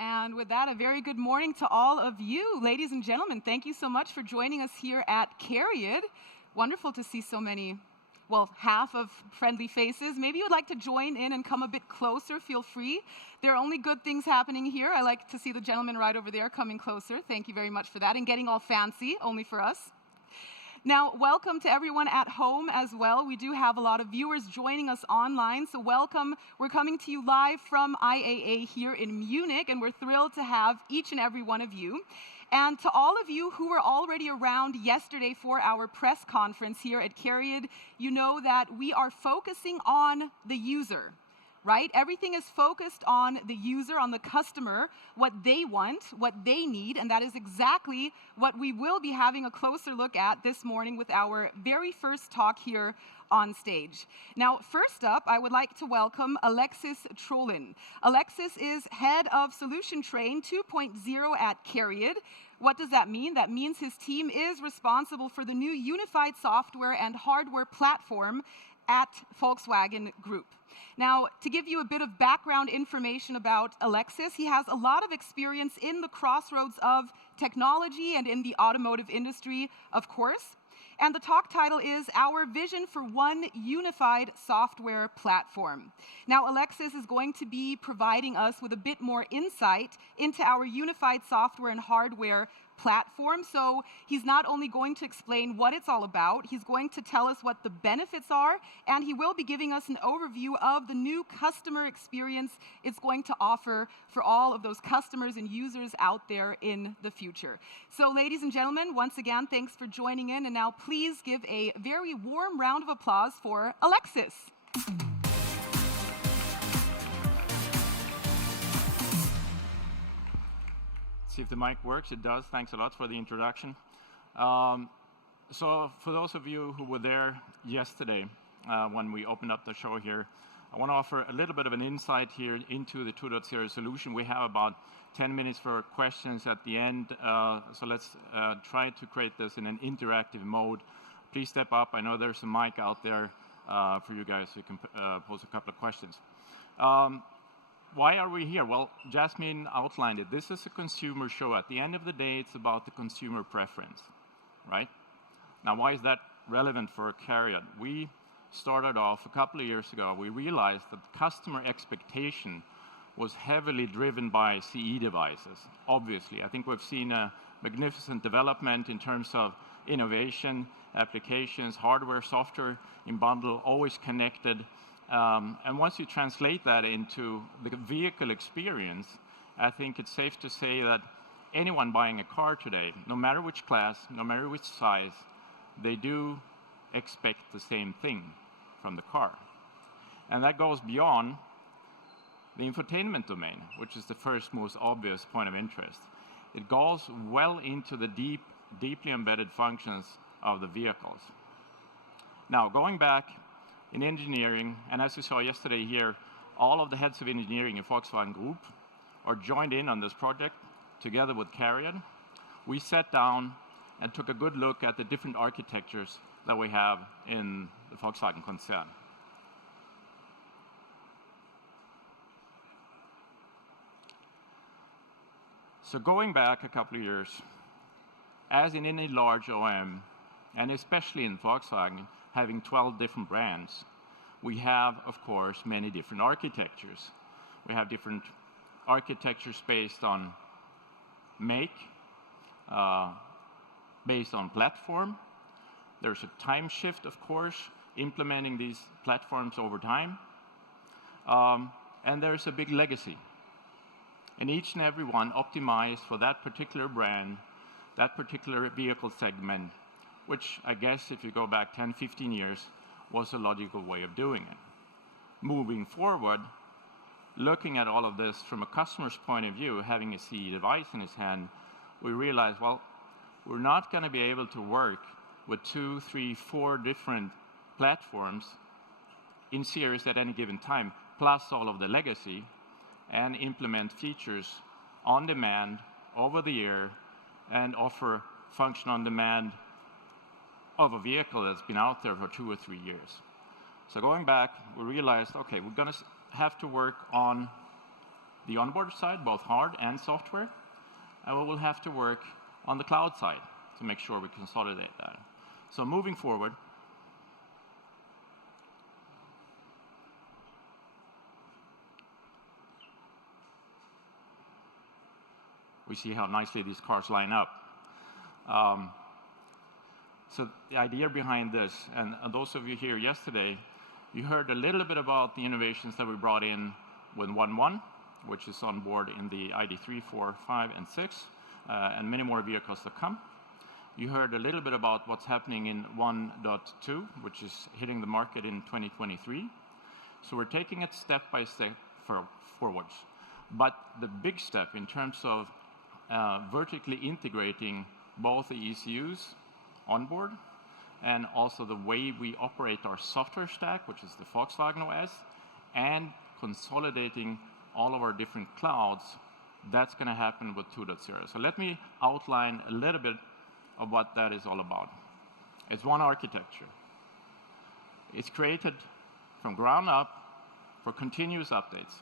And with that, a very good morning to all of you, ladies and gentlemen. Thank you so much for joining us here at CARIAD. Wonderful to see so many, well, half of friendly faces. Maybe you would like to join in and come a bit closer. Feel free. There are only good things happening here. I like to see the gentleman right over there coming closer. Thank you very much for that. And getting all fancy, only for us. Now, welcome to everyone at home as well. We do have a lot of viewers joining us online, so welcome. We're coming to you live from IAA here in Munich, and we're thrilled to have each and every one of you. And to all of you who were already around yesterday for our press conference here at CARIAD, you know that we are focusing on the user. Right? Everything is focused on the user, on the customer, what they want, what they need, and that is exactly what we will be having a closer look at this morning with our very first talk here on stage. Now, first up, I would like to welcome Alex Trolin. Alexis is Head of Solution Train 2.0 at CARIAD. What does that mean? That means his team is responsible for the new unified software and hardware platform at Volkswagen Group. Now, to give you a bit of background information about Alexis, he has a lot of experience in the crossroads of technology and in the automotive industry, of course. And the talk title is Our Vision for One Unified Software Platform. Now, Alexis is going to be providing us with a bit more insight into our unified software and hardware platform. So he's not only going to explain what it's all about, he's going to tell us what the benefits are, and he will be giving us an overview of the new customer experience it's going to offer for all of those customers and users out there in the future. So ladies and gentlemen, once again, thanks for joining in, and now please give a very warm round of applause for Alexis. See if the mic works. It does. Thanks a lot for the introduction. So for those of you who were there yesterday when we opened up the show here, I want to offer a little bit of an insight here into the 2.0 solution. We have about 10 minutes for questions at the end, so let's try to create this in an interactive mode. Please step up. I know there's a mic out there for you guys who can pose a couple of questions. Why are we here? Well, Jasmine outlined it. This is a consumer show. At the end of the day, it's about the consumer preference, right? Now, why is that relevant for CARIAD? We started off a couple of years ago. We realized that the customer expectation was heavily driven by CE devices, obviously. I think we've seen a magnificent development in terms of innovation, applications, hardware, software in bundle, always connected. And once you translate that into the vehicle experience, I think it's safe to say that anyone buying a car today, no matter which class, no matter which size, they do expect the same thing from the car. And that goes beyond the infotainment domain, which is the first most obvious point of interest. It goes well into the deeply embedded functions of the vehicles. Now, going back in engineering, and as you saw yesterday here, all of the heads of engineering in Volkswagen Group are joined in on this project together with CARIAD. We sat down and took a good look at the different architectures that we have in the Volkswagen concern. So going back a couple of years, as in any large OEM, and especially in Volkswagen, having 12 different brands, we have, of course, many different architectures. We have different architectures based on make, based on platform. There's a time shift, of course, implementing these platforms over time. And there's a big legacy. And each and every one optimized for that particular brand, that particular vehicle segment, which I guess if you go back 10, 15 years, was a logical way of doing it. Moving forward, looking at all of this from a customer's point of view, having a CE device in his hand, we realize, well, we're not going to be able to work with 2, 3, 4 different platforms in series at any given time, plus all of the legacy, and implement features on demand, over the air, and offer function on demand of a vehicle that's been out there for 2 or 3 years. So going back, we realized, okay, we're going to have to work on the onboard side, both hard and software, and we will have to work on the cloud side to make sure we consolidate that. So moving forward, we see how nicely these cars line up. So the idea behind this, and those of you here yesterday, you heard a little bit about the innovations that we brought in with 1.1, which is on board in the ID3, 4, 5, and 6, and many more vehicles to come. You heard a little bit about what's happening in 1.2, which is hitting the market in 2023. So we're taking it step by step forwards. But the big step in terms of vertically integrating both the ECUs on board and also the way we operate our software stack, which is the Volkswagen OS, and consolidating all of our different clouds, that's going to happen with 2.0. So let me outline a little bit of what that is all about. It's one architecture. It's created from ground up for continuous updates,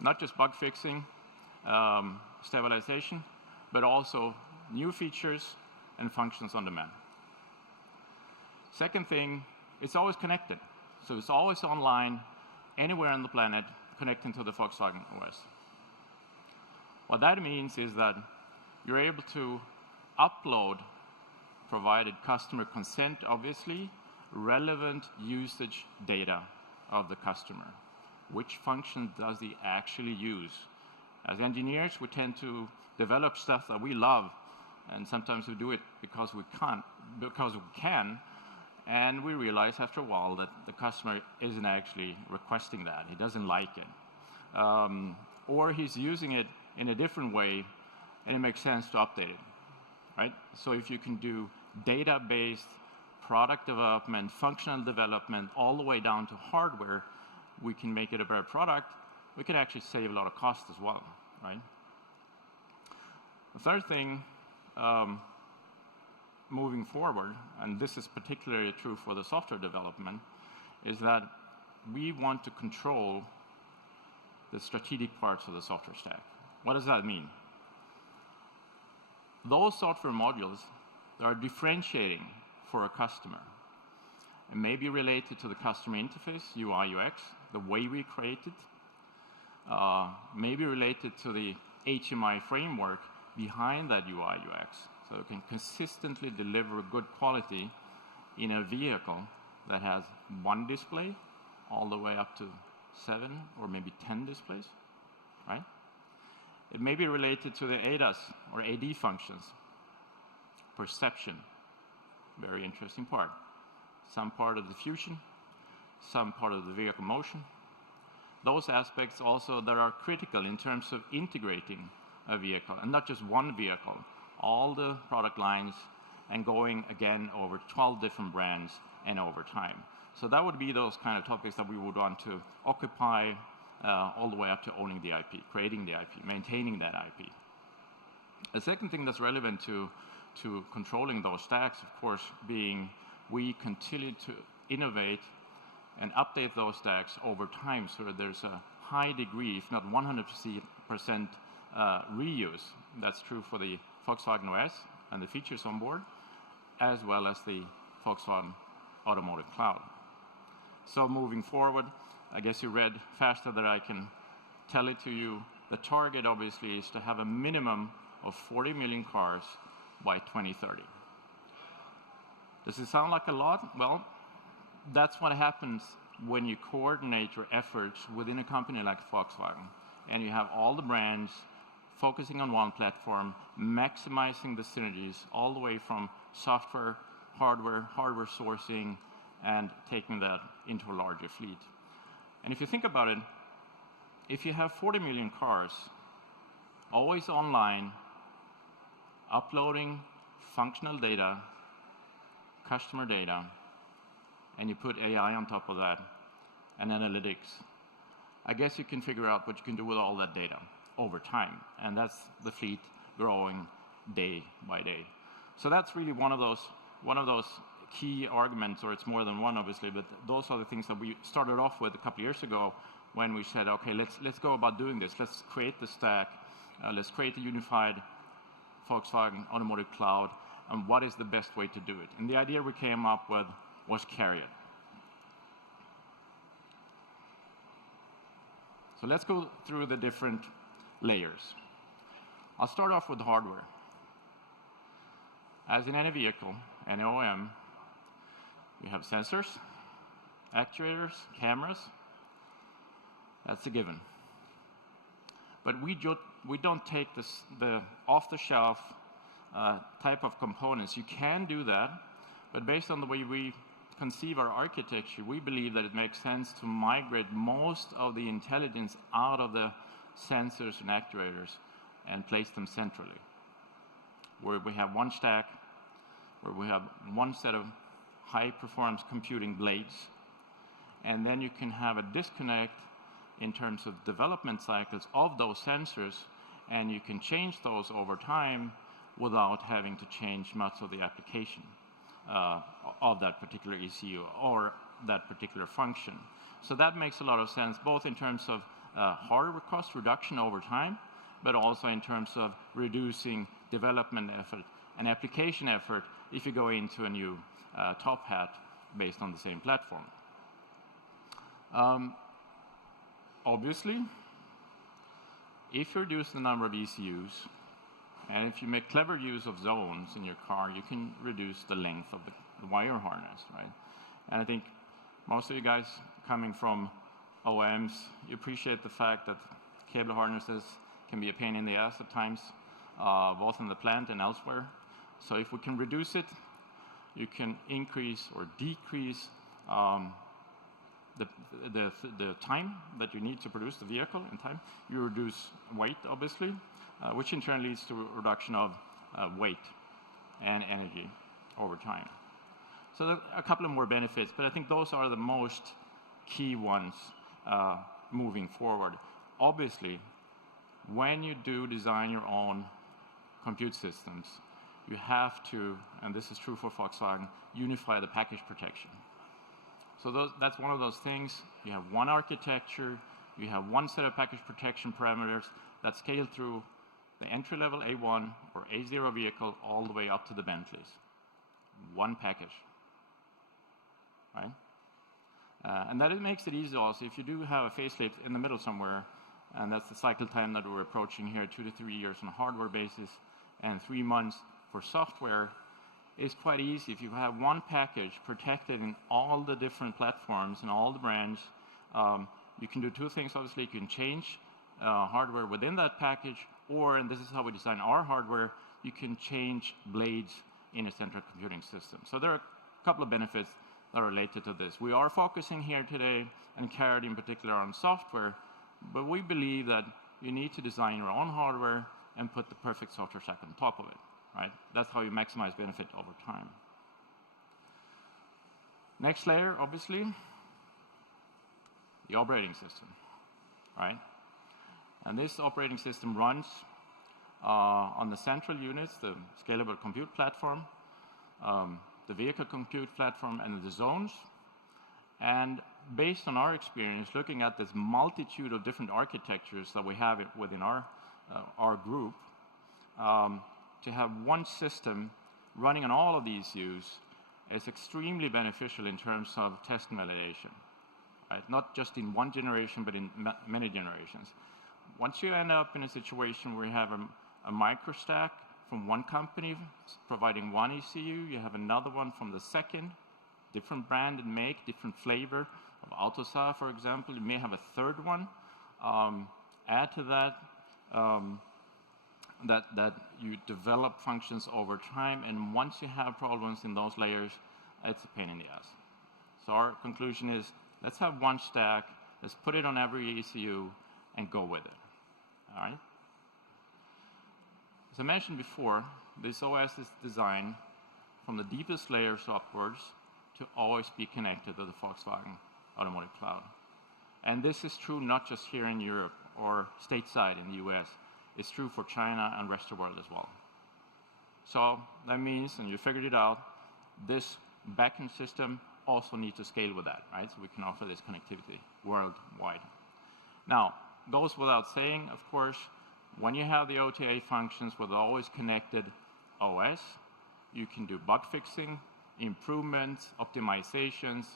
not just bug fixing, stabilization, but also new features and functions on demand. Second thing, it's always connected. So it's always online, anywhere on the planet, connecting to the Volkswagen OS. What that means is that you're able to upload, provided customer consent, obviously, relevant usage data of the customer. Which function does he actually use? As engineers, we tend to develop stuff that we love, and sometimes we do it because we can, and we realize after a while that the customer isn't actually requesting that. He doesn't like it. Or he's using it in a different way, and it makes sense to update it, right? So if you can do data-based product development, functional development, all the way down to hardware, we can make it a better product. We can actually save a lot of cost as well, right? The third thing, moving forward, and this is particularly true for the software development, is that we want to control the strategic parts of the software stack. What does that mean? Those software modules that are differentiating for a customer and may be related to the customer interface, UI, UX, the way we create it, may be related to the HMI framework behind that UI, UX, so it can consistently deliver good quality in a vehicle that has one display all the way up to 7 or maybe 10 displays, right? It may be related to the ADAS or AD functions. Perception, very interesting part. Some part of the fusion, some part of the vehicle motion. Those aspects also that are critical in terms of integrating a vehicle, and not just one vehicle, all the product lines, and going again over 12 different brands and over time. So that would be those kind of topics that we would want to occupy all the way up to owning the IP, creating the IP, maintaining that IP. The second thing that's relevant to controlling those stacks, of course, being we continue to innovate and update those stacks over time so that there's a high degree, if not 100% reuse. That's true for the Volkswagen OS and the features on board, as well as the Volkswagen Automotive Cloud. So moving forward, I guess you read faster than I can tell it to you. The target, obviously, is to have a minimum of 40 million cars by 2030. Does it sound like a lot? Well, that's what happens when you coordinate your efforts within a company like Volkswagen, and you have all the brands focusing on one platform, maximizing the synergies all the way from software, hardware sourcing, and taking that into a larger fleet. And if you think about it, if you have 40 million cars, always online, uploading functional data, customer data, and you put AI on top of that, and analytics, I guess you can figure out what you can do with all that data over time. And that's the fleet growing day by day. So that's really one of those key arguments, or it's more than one, obviously, but those are the things that we started off with a couple years ago when we said, okay, let's go about doing this. Let's create the stack. Let's create a unified Volkswagen Automotive Cloud, and what is the best way to do it? And the idea we came up with was CARIAD. So let's go through the different layers. I'll start off with hardware. As in any vehicle, any OEM, we have sensors, actuators, cameras. That's a given. But we don't take the off-the-shelf type of components. You can do that, but based on the way we conceive our architecture, we believe that it makes sense to migrate most of the intelligence out of the sensors and actuators and place them centrally, where we have one stack, where we have one set of high-performance computing blades, and then you can have a disconnect in terms of development cycles of those sensors, and you can change those over time without having to change much of the application of that particular ECU or that particular function. So that makes a lot of sense, both in terms of hardware cost reduction over time, but also in terms of reducing development effort and application effort if you go into a new top hat based on the same platform. Obviously, if you reduce the number of ECUs, and if you make clever use of zones in your car, you can reduce the length of the wire harness, right? And I think most of you guys coming from OEMs, you appreciate the fact that cable harnesses can be a pain in the ass at times, both in the plant and elsewhere. So if we can reduce it, you can increase or decrease the time that you need to produce the vehicle in time. You reduce weight, obviously, which in turn leads to a reduction of weight and energy over time. So there are a couple of more benefits, but I think those are the most key ones moving forward. Obviously, when you do design your own compute systems, you have to, and this is true for Volkswagen, unify the package protection. So that's one of those things. You have one architecture, you have one set of package protection parameters that scale through the entry-level A1 or A0 vehicle all the way up to the Bentleys. One package, right? And that makes it easy also if you do have a facelift in the middle somewhere, and that's the cycle time that we're approaching here, 2 to 3 years on a hardware basis and 3 months for software. It's quite easy. If you have one package protected in all the different platforms and all the brands, you can do two things. Obviously, you can change hardware within that package, or, and this is how we design our hardware, you can change blades in a central computing system. So there are a couple of benefits that are related to this. We are focusing here today, and CARIAD in particular, on software, but we believe that you need to design your own hardware and put the perfect software stack on top of it, right? That's how you maximize benefit over time. Next layer, obviously, the operating system, right? And this operating system runs on the central units, the scalable compute platform, the vehicle compute platform, and the zones. And based on our experience, looking at this multitude of different architectures that we have within our group, to have one system running on all of these ECUs is extremely beneficial in terms of test and validation, right? Not just in one generation, but in many generations. Once you end up in a situation where you have a micro stack from one company providing one ECU, you have another one from the second, different brand and make, different flavor of AutoSAR, for example. You may have a third one. Add to that that you develop functions over time, and once you have problems in those layers, it's a pain in the ass. So our conclusion is, let's have one stack, let's put it on every ECU, and go with it, all right? As I mentioned before, this OS is designed from the deepest layers upwards to always be connected to the Volkswagen Automotive Cloud. And this is true not just here in Europe or stateside in the US, it's true for China and the rest of the world as well. So that means, and you figured it out, this backend system also needs to scale with that, right? So we can offer this connectivity worldwide. Now, goes without saying, of course, when you have the OTA functions with always connected OS, you can do bug fixing, improvements, optimizations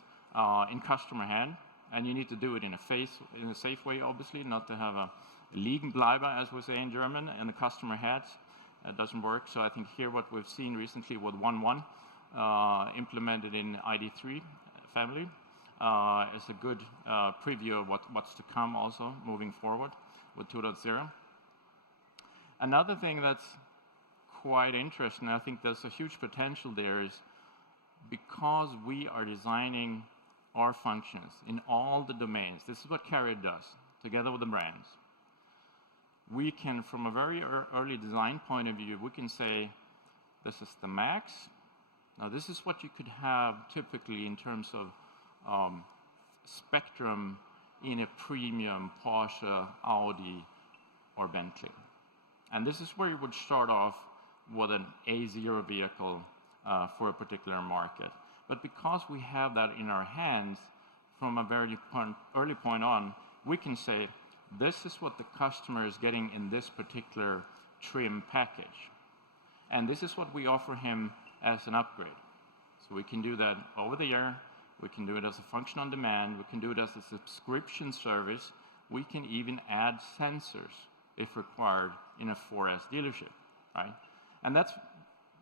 in customer hand, and you need to do it in a safe way, obviously, not to have a Liegenbleiber, as we say in German, and the customer heads. It doesn't work. So I think here what we've seen recently with 1.1 implemented in ID3 family is a good preview of what's to come also moving forward with 2.0. Another thing that's quite interesting, I think there's a huge potential there, is because we are designing our functions in all the domains. This is what CARIAD does, together with the brands. We can, from a very early design point of view, we can say, this is the max. Now, this is what you could have typically in terms of spectrum in a premium Porsche, Audi, or Bentley. And this is where you would start off with an A0 vehicle for a particular market. But because we have that in our hands from a very early point on, we can say, this is what the customer is getting in this particular trim package. And this is what we offer him as an upgrade. So we can do that over the air. We can do it as a function on demand. We can do it as a subscription service. We can even add sensors, if required, in a 4S dealership, right? And that's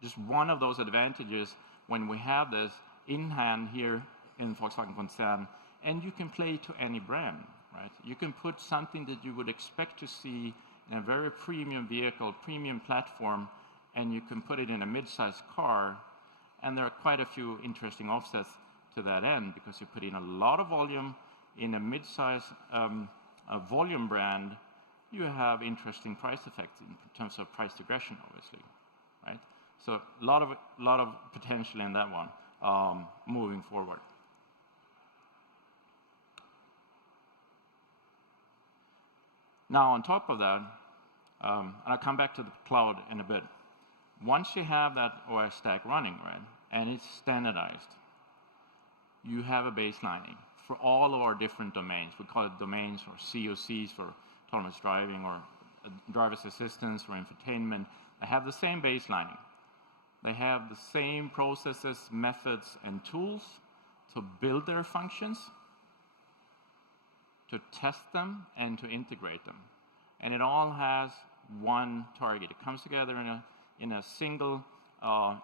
just one of those advantages when we have this in hand here in Volkswagen Concern, and you can play to any brand, right? You can put something that you would expect to see in a very premium vehicle, premium platform, and you can put it in a mid-sized car, and there are quite a few interesting offsets to that end, because you put in a lot of volume in a mid-size volume brand. You have interesting price effects in terms of price regression, obviously, right? So a lot of potential in that one moving forward. Now, on top of that, and I'll come back to the cloud in a bit. Once you have that OS stack running, right, and it's standardized, you have a baselining for all of our different domains. We call it domains or COCs for autonomous driving or driver's assistance or infotainment. They have the same baselining. They have the same processes, methods, and tools to build their functions, to test them, and to integrate them. And it all has one target. It comes together in a single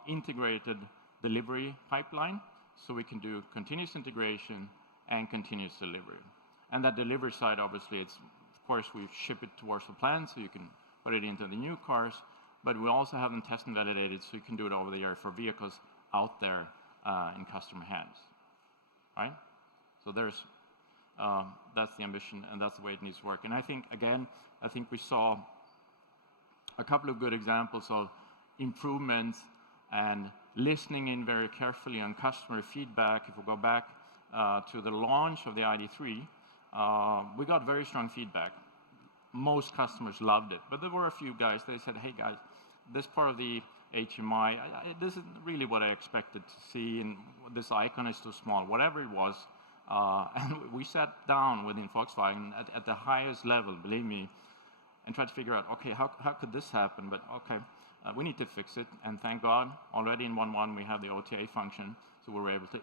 integrated delivery pipeline, so we can do continuous integration and continuous delivery. And that delivery side, obviously, it's, of course, we ship it towards the plant, so you can put it into the new cars, but we also have them test and validated, so you can do it over the air for vehicles out there in customer hands, right? So there's, that's the ambition, and that's the way it needs to work. And I think, again, we saw a couple of good examples of improvements and listening in very carefully on customer feedback. If we go back to the launch of the ID3, we got very strong feedback. Most customers loved it, but there were a few guys, they said, hey guys, this part of the HMI, this isn't really what I expected to see, and this icon is too small, whatever it was. And we sat down within Volkswagen at the highest level, believe me, and tried to figure out, okay, how could this happen? But okay, we need to fix it. And thank God, already in 1.1 we have the OTA function, so we were able to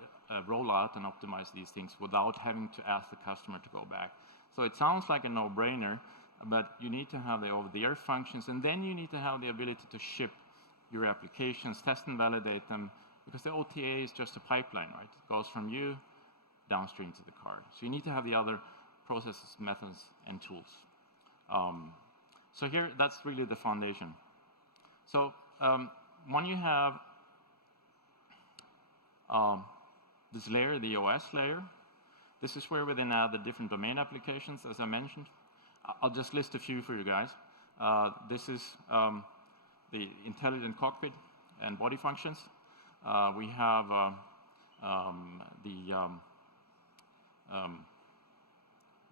roll out and optimize these things without having to ask the customer to go back. So it sounds like a no-brainer, but you need to have the over-the-air functions, and then you need to have the ability to ship your applications, test and validate them, because the OTA is just a pipeline, right? It goes from you downstream to the car. So you need to have the other processes, methods, and tools. So here, that's really the foundation. So when you have this layer, the OS layer, this is where we then add the different domain applications, as I mentioned. I'll just list a few for you guys. This is the intelligent cockpit and body functions. We have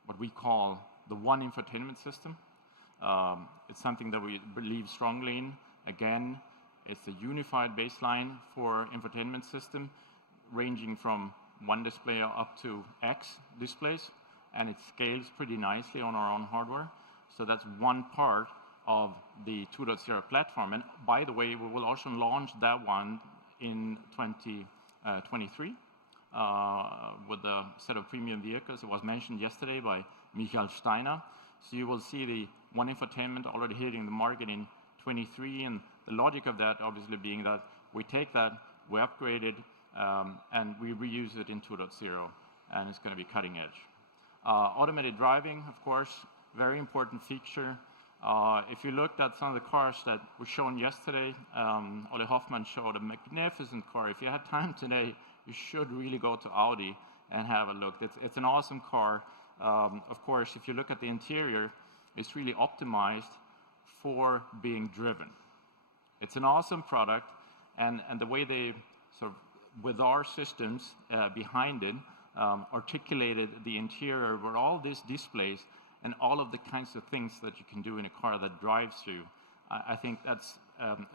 what we call the one infotainment system. It's something that we believe strongly in. Again, it's a unified baseline for infotainment system, ranging from one display up to X displays. and it scales pretty nicely on our own hardware. So that's one part of the 2.0 platform. And by the way, we will also launch that one in 2023 with a set of premium vehicles. It was mentioned yesterday by Michael Steiner. So you will see the one infotainment already hitting the market in 23, and the logic of that obviously being that we take that, we upgrade it, and we reuse it in 2.0, and it's going to be cutting edge. Automated driving, of course, very important feature. If you looked at some of the cars that were shown yesterday, Ole Hoffman showed a magnificent car. If you had time today, you should really go to Audi and have a look. It's an awesome car. Of course, if you look at the interior, it's really optimized for being driven. It's an awesome product, and the way they sort of, with our systems behind it, articulated the interior with all these displays and all of the kinds of things that you can do in a car that drives you. I think that's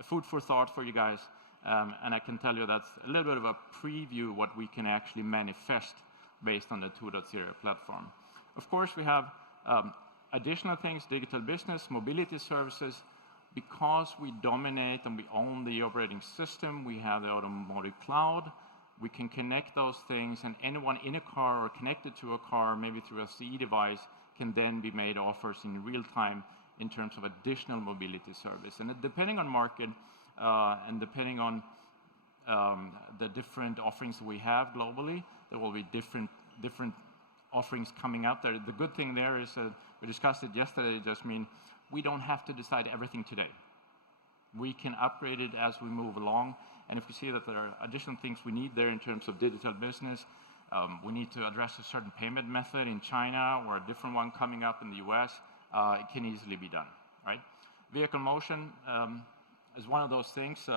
food for thought for you guys, and I can tell you that's a little bit of a preview what we can actually manifest based on the 2.0 platform. Of course, we have additional things, digital business, mobility services. Because we dominate and we own the operating system, we have the automotive cloud. We can connect those things, and anyone in a car or connected to a car, maybe through a CE device, can then be made offers in real time in terms of additional mobility service. And depending on market and depending on the different offerings we have globally, there will be different offerings coming out there. The good thing there is that we discussed it yesterday, Jasmine, we don't have to decide everything today. We can upgrade it as we move along, and if we see that there are additional things we need there in terms of digital business, we need to address a certain payment method in China or a different one coming up in the US, it can easily be done, right? Vehicle motion is one of those things,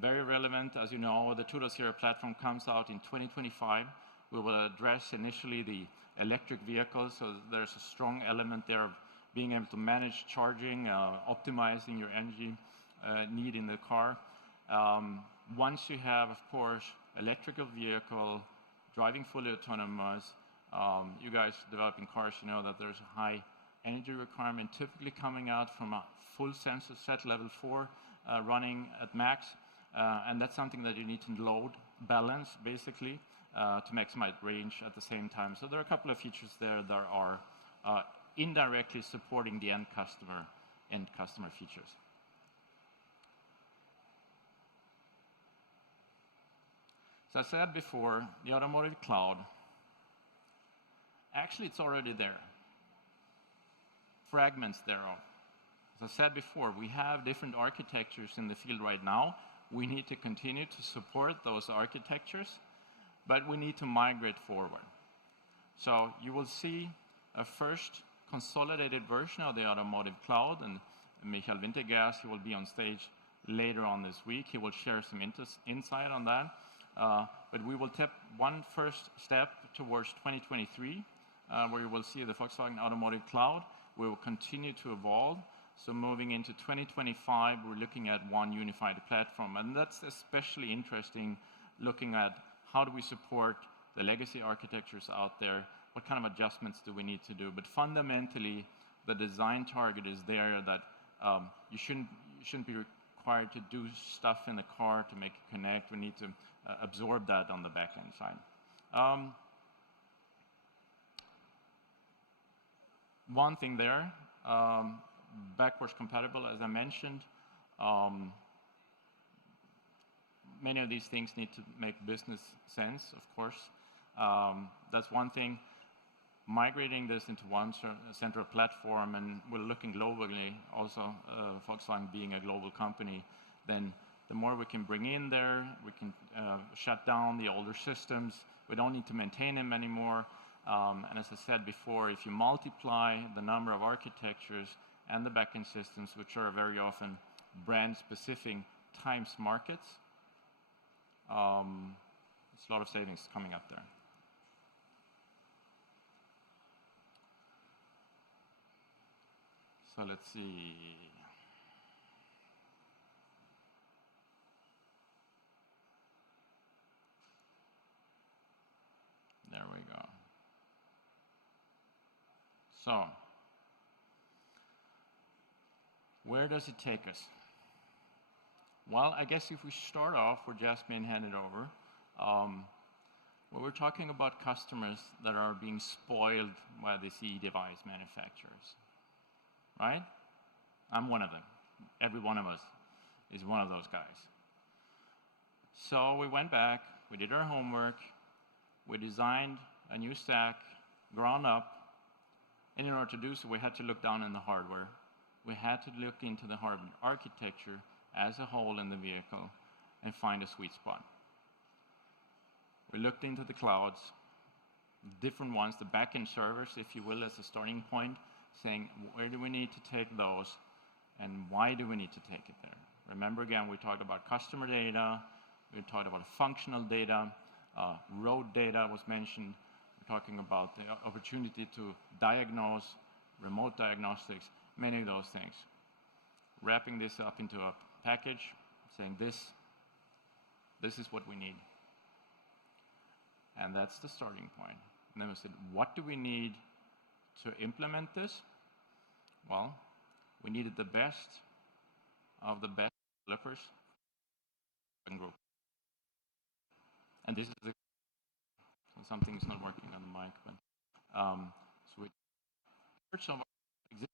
very relevant. As you know, the 2.0 platform comes out in 2025. We will address initially the electric vehicles, so there's a strong element there of being able to manage charging, optimizing your energy need in the car. Once you have, of course, electrical vehicle, driving fully autonomous, you guys developing cars, you know that there's a high energy requirement typically coming out from a full sensor set level 4 running at max, and that's something that you need to load balance basically to maximize range at the same time. So there are a couple of features there that are indirectly supporting the end customer features. So I said before, the automotive cloud, actually it's already there. Fragments thereof. As I said before, we have different architectures in the field right now. We need to continue to support those architectures, but we need to migrate forward. So you will see a first consolidated version of the automotive cloud, and Michael Wintergas, he will be on stage later on this week. He will share some insight on that. But we will take one first step towards 2023, where you will see the Volkswagen Automotive Cloud. We will continue to evolve. So moving into 2025, we're looking at one unified platform. And that's especially interesting, looking at how do we support the legacy architectures out there, what kind of adjustments do we need to do. But fundamentally, the design target is there that you shouldn't be required to do stuff in the car to make it connect. We need to absorb that on the back-end side. One thing there, backwards compatible, as I mentioned. Many of these things need to make business sense, of course. That's one thing. Migrating this into one central platform, and we're looking globally, also Volkswagen being a global company, then the more we can bring in there, we can shut down the older systems. We don't need to maintain them anymore. And as I said before, if you multiply the number of architectures and the backend systems, which are very often brand-specific times markets, there's a lot of savings coming up there. So let's see. There we go. So, where does it take us? Well, I guess if we start off where Jasmine handed over, well, we're talking about customers that are being spoiled by the CE device manufacturers, right? I'm one of them. Every one of us is one of those guys. So we went back, we did our homework, we designed a new stack, ground up, and in order to do so, we had to look down in the hardware. We had to look into the hardware architecture as a whole in the vehicle and find a sweet spot. We looked into the clouds, different ones, the back-end servers, if you will, as a starting point, saying where do we need to take those and why do we need to take it there? Remember again, we talked about customer data, we talked about functional data, road data was mentioned. We're talking about the opportunity to diagnose, remote diagnostics, many of those things. Wrapping this up into a package, saying this is what we need. And that's the starting point. And then we said, what do we need to implement this? Well, we needed the best of the best developers and group. And this is something's not working on the mic, but so we heard some existing.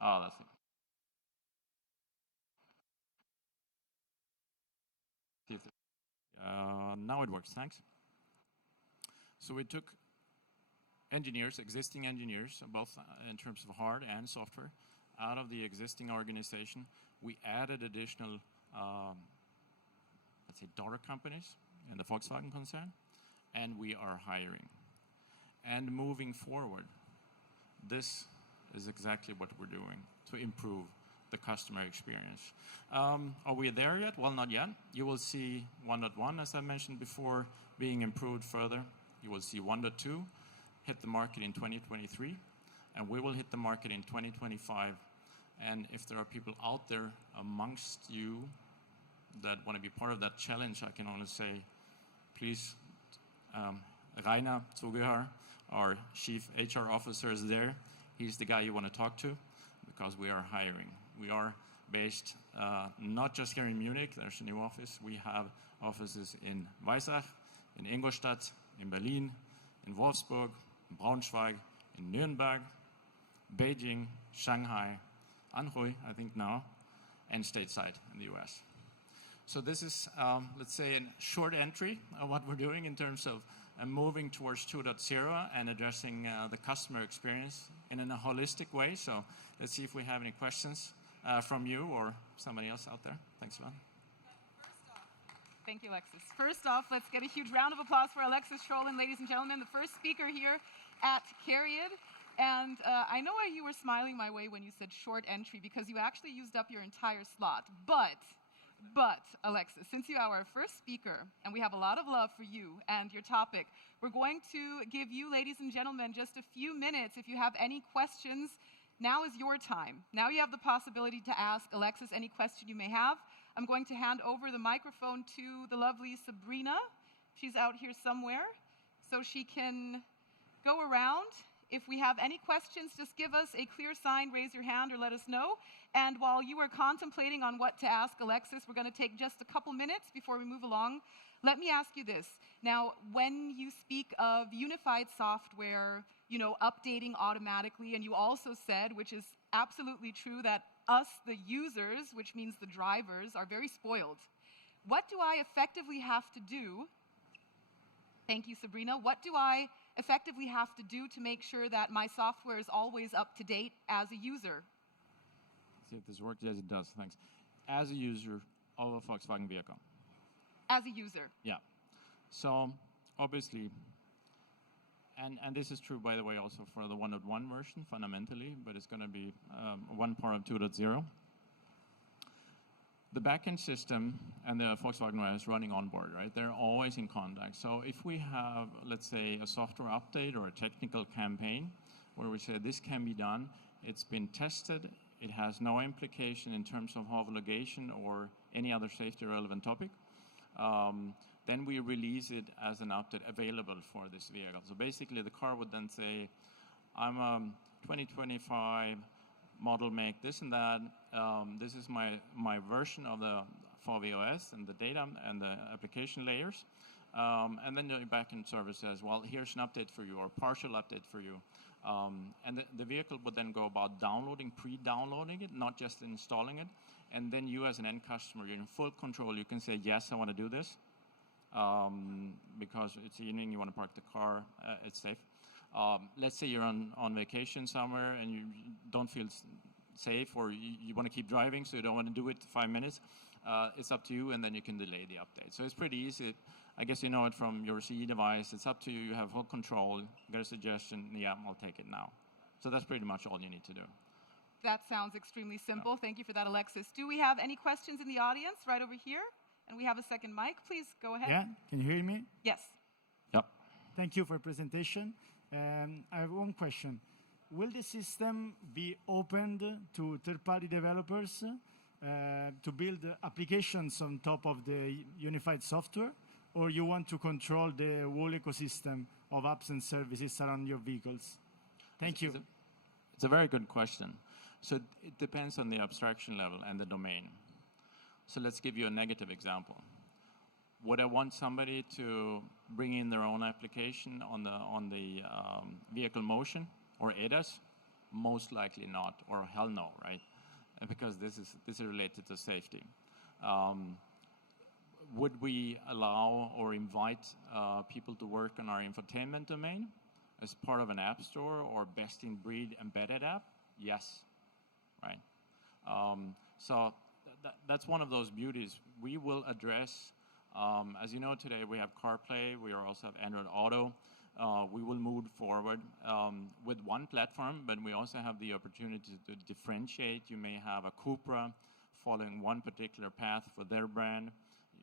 Oh, that's it. Now it works, thanks. So we took engineers, existing engineers, both in terms of hard and software, out of the existing organization. We added additional, let's say, daughter companies in the Volkswagen concern, and we are hiring. And moving forward, this is exactly what we're doing to improve the customer experience. Are we there yet? Well, not yet. You will see 1.1, as I mentioned before, being improved further. You will see 1.2 hit the market in 2023, and we will hit the market in 2025. And if there are people out there amongst you that want to be part of that challenge, I can only say, please, Rainer Zugehör, our Chief HR Officer, is there. He's the guy you want to talk to because we are hiring. We are based not just here in Munich. There's a new office. We have offices in Weissach, in Ingolstadt, in Berlin, in Wolfsburg, in Braunschweig, in Nuremberg, Beijing, Shanghai, Anhui, I think now, and stateside in the US. So this is, let's say, a short entry of what we're doing in terms of moving towards 2.0 and addressing the customer experience in a holistic way. So let's see if we have any questions from you or somebody else out there. Thanks a lot. Thank you, Alexis. First off, let's get a huge round of applause for Alexis Trolin, ladies and gentlemen, the first speaker here at CARIAD. And I know why you were smiling my way when you said short entry, because you actually used up your entire slot. But, Alexis, since you are our first speaker, and we have a lot of love for you and your topic, we're going to give you, ladies and gentlemen, just a few minutes. If you have any questions, now is your time. Now you have the possibility to ask Alexis any question you may have. I'm going to hand over the microphone to the lovely Sabrina. She's out here somewhere, so she can go around. If we have any questions, just give us a clear sign, raise your hand, or let us know. And while you are contemplating on what to ask Alexis, we're going to take just a couple minutes before we move along. Let me ask you this. Now, when you speak of unified software, updating automatically, and you also said, which is absolutely true, that us, the users, which means the drivers, are very spoiled. What do I effectively have to do? Thank you, Sabrina. What do I effectively have to do to make sure that my software is always up to date as a user? See if this works. Yes, it does. Thanks. As a user of a Volkswagen vehicle. As a user. Yeah. So obviously, and this is true, by the way, also for the 1.1 version fundamentally, but it's going to be one part of 2.0. The backend system and the Volkswagen OS running on board, right? They're always in contact. So if we have, let's say, a software update or a technical campaign where we say this can be done, it's been tested, it has no implication in terms of homologation or any other safety relevant topic. then we release it as an update available for this vehicle. So basically, the car would then say, I'm a 2025 model make this and that. This is my version of the VW.OS and the data and the application layers. And then the backend service says, well, here's an update for you or partial update for you. And the vehicle would then go about downloading, pre-downloading it, not just installing it. And then you as an end customer, you're in full control. You can say, yes, I want to do this. Because it's evening, you want to park the car, it's safe. Let's say you're on vacation somewhere and you don't feel safe, or you want to keep driving, so you don't want to do it 5 minutes. It's up to you, and then you can delay the update. So it's pretty easy. I guess you know it from your CE device. It's up to you. You have full control. Get a suggestion. Yeah, I'll take it now. So that's pretty much all you need to do. That sounds extremely simple. Yeah. Thank you for that, Alexis. Do we have any questions in the audience right over here? And we have a second mic. Please go ahead. Yeah, can you hear me? Yes. Yep. Thank you for your presentation. I have one question. Will the system be opened to third-party developers to build applications on top of the unified software? Or you want to control the whole ecosystem of apps and services around your vehicles? Thank you. It's a very good question. So it depends on the abstraction level and the domain. So let's give you a negative example. Would I want somebody to bring in their own application on the vehicle motion or ADAS? Most likely not, or hell no, right? Because this is related to safety. Would we allow or invite people to work on our infotainment domain as part of an app store or best-in-breed embedded app? Yes, right? So that's one of those beauties. We will address, as you know today, we have CarPlay, we also have Android Auto. We will move forward with one platform, but we also have the opportunity to differentiate. You may have a Cupra following one particular path for their brand.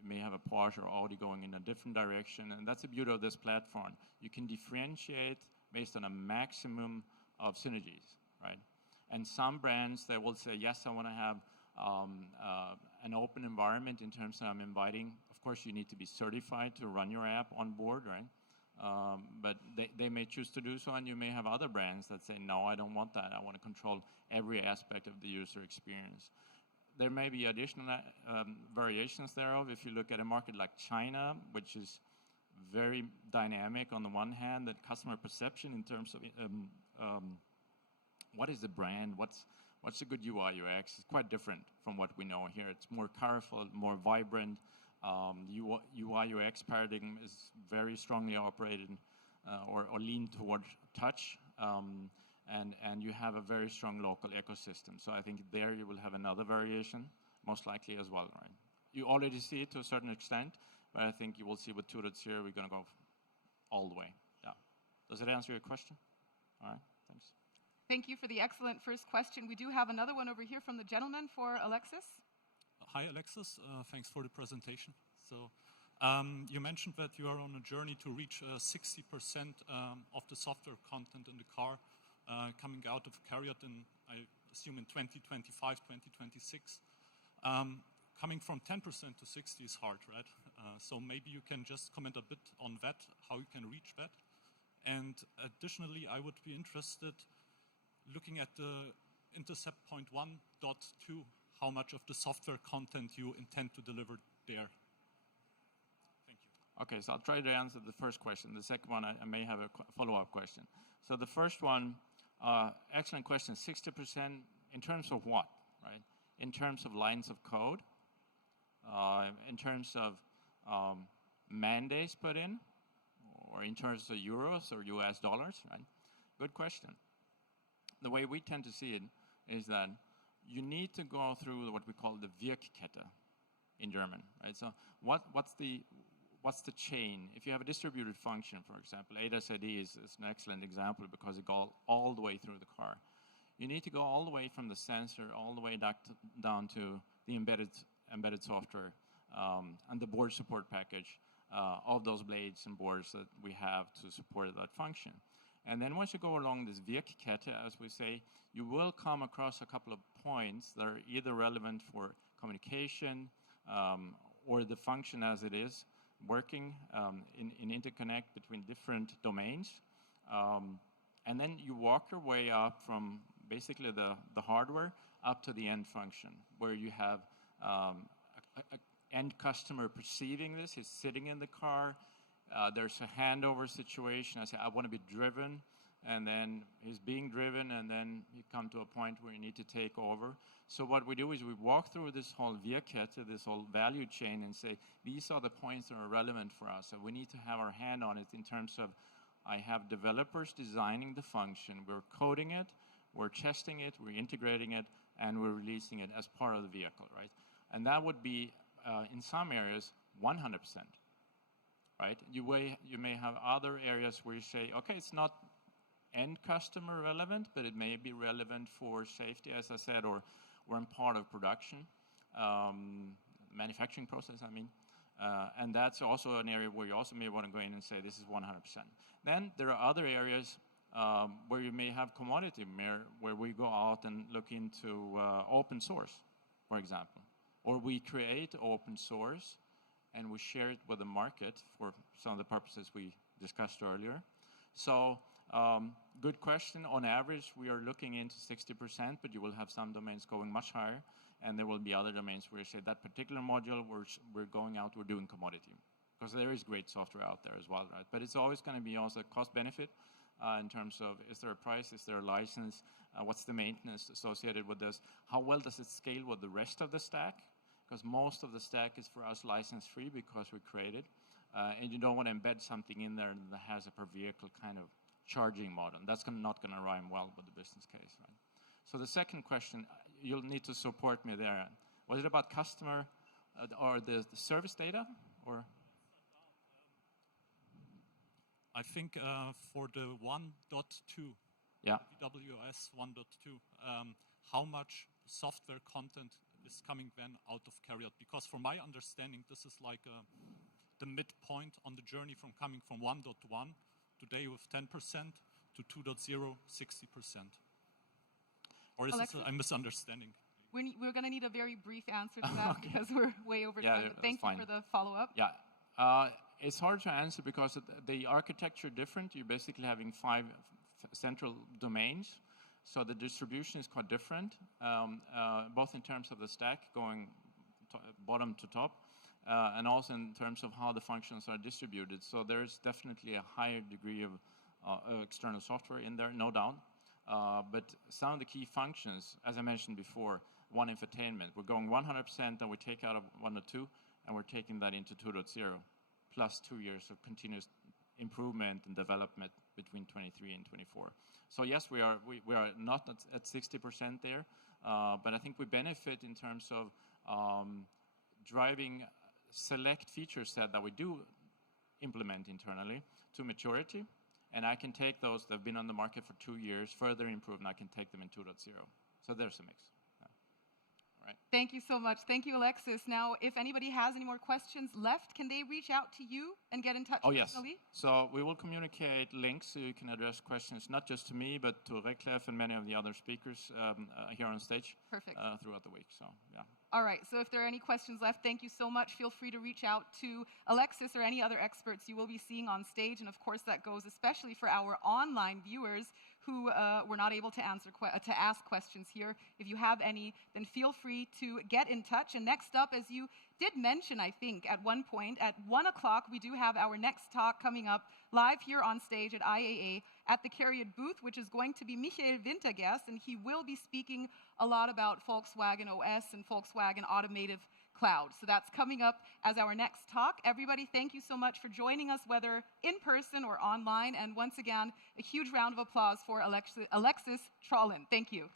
You may have a Porsche or Audi going in a different direction, and that's the beauty of this platform. You can differentiate based on a maximum of synergies, right? And some brands, they will say, yes, I want to have an open environment in terms of I'm inviting. Of course, you need to be certified to run your app on board, right? But they may choose to do so, and you may have other brands that say, no, I don't want that. I want to control every aspect of the user experience. There may be additional variations thereof. If you look at a market like China, which is very dynamic on the one hand, that customer perception in terms of what is the brand, what's a good UI UX is quite different from what we know here. It's more colorful, more vibrant. The UI UX paradigm is very strongly operated or lean toward touch. And you have a very strong local ecosystem. So I think there you will have another variation, most likely as well, right? You already see it to a certain extent, but I think you will see with 2.0, we're going to go all the way. Yeah. Does that answer your question? All right, thanks. Thank you for the excellent first question. We do have another one over here from the gentleman for Alexis. Hi, Alexis. Thanks for the presentation. So you mentioned that you are on a journey to reach 60% of the software content in the car coming out of CARIAD in, I assume, in 2025, 2026. Coming from 10% to 60 is hard, right? So maybe you can just comment a bit on that, how you can reach that. And additionally, I would be interested, looking at the intercept point 1.2, how much of the software content you intend to deliver there. Thank you. Okay, so I'll try to answer the first question. The second one, I may have a follow-up question. So the first one, excellent question. 60% in terms of what, right? In terms of lines of code, in terms of mandates put in, or in terms of euros or US dollars, right? Good question. The way we tend to see it is that you need to go through what we call the Wirkkette in German, right? So what's the chain? If you have a distributed function, for example, ADAS ID is an excellent example because it goes all the way through the car. You need to go all the way from the sensor all the way down to the embedded software and the board support package of those blades and boards that we have to support that function. And then once you go along this Wirkkette, as we say, you will come across a couple of points that are either relevant for communication or the function as it is, working in interconnect between different domains. And then you walk your way up from basically the hardware up to the end function, where you have an end customer perceiving this. He's sitting in the car. There's a handover situation. I say, I want to be driven. And then he's being driven, and then you come to a point where you need to take over. So what we do is we walk through this whole Virkette, this whole value chain, and say, these are the points that are relevant for us. So we need to have our hand on it in terms of, I have developers designing the function, we're coding it, we're testing it, we're integrating it, and we're releasing it as part of the vehicle, right? And that would be, in some areas, 100%, right? You may have other areas where you say, okay, it's not end customer relevant, but it may be relevant for safety, as I said, or in part of production, manufacturing process, I mean. And that's also an area where you also may want to go in and say, this is 100%. Then there are other areas where you may have commodity, where we go out and look into open source, for example. Or we create open source and we share it with the market for some of the purposes we discussed earlier. So, good question. On average, we are looking into 60%, but you will have some domains going much higher, and there will be other domains where you say that particular module we're going out, we're doing commodity, because there is great software out there as well, right? But it's always going to be also cost benefit in terms of, is there a price, is there a license, what's the maintenance associated with this, how well does it scale with the rest of the stack? Because most of the stack is for us license free because we created, and you don't want to embed something in there that has a per vehicle kind of charging model. That's not going to rhyme well with the business case, right? So the second question, you'll need to support me there. Was it about customer or the service data, or? I think for the 1.2, yeah, VW.OS 1.2, how much software content is coming then out of CARIAD? Because from my understanding, this is like the midpoint on the journey from coming from 1.1 today with 10% to 2.0, 60%. Or is this a misunderstanding? We're going to need a very brief answer to that because we're way over time. But thank you for the follow-up. Yeah, it's hard to answer because the architecture is different. You're basically having 5 central domains. So the distribution is quite different, both in terms of the stack going bottom to top, and also in terms of how the functions are distributed. So there's definitely a higher degree of external software in there, no doubt. But some of the key functions, as I mentioned before, one infotainment, we're going 100% and we take out of 1.2 and we're taking that into 2.0, plus 2 years of continuous improvement and development between 23 and 24. So yes, we are not at 60% there, but I think we benefit in terms of driving select feature set that we do implement internally to maturity, and I can take those that have been on the market for 2 years, further improve, and I can take them in 2.0. So there's a mix. Right. Thank you so much. Thank you, Alexis. Now, if anybody has any more questions left, can they reach out to you and get in touch personally? Yes. So we will communicate links so you can address questions not just to me, but to Reclef and many of the other speakers here on stage. Perfect. Throughout the week. So, yeah. All right, so if there are any questions left, thank you so much. Feel free to reach out to Alexis or any other experts you will be seeing on stage. And of course, that goes especially for our online viewers who were not able to ask questions here. If you have any, then feel free to get in touch. And next up, as you did mention, I think, at one point, at 1 o'clock, we do have our next talk coming up live here on stage at IAA at the CARIAD booth, which is going to be Michael Wintergerst, and he will be speaking a lot about Volkswagen OS and Volkswagen Automotive Cloud. So that's coming up as our next talk. Everybody, thank you so much for joining us, whether in person or online. And once again, a huge round of applause for Alexis Trolin. Thank you.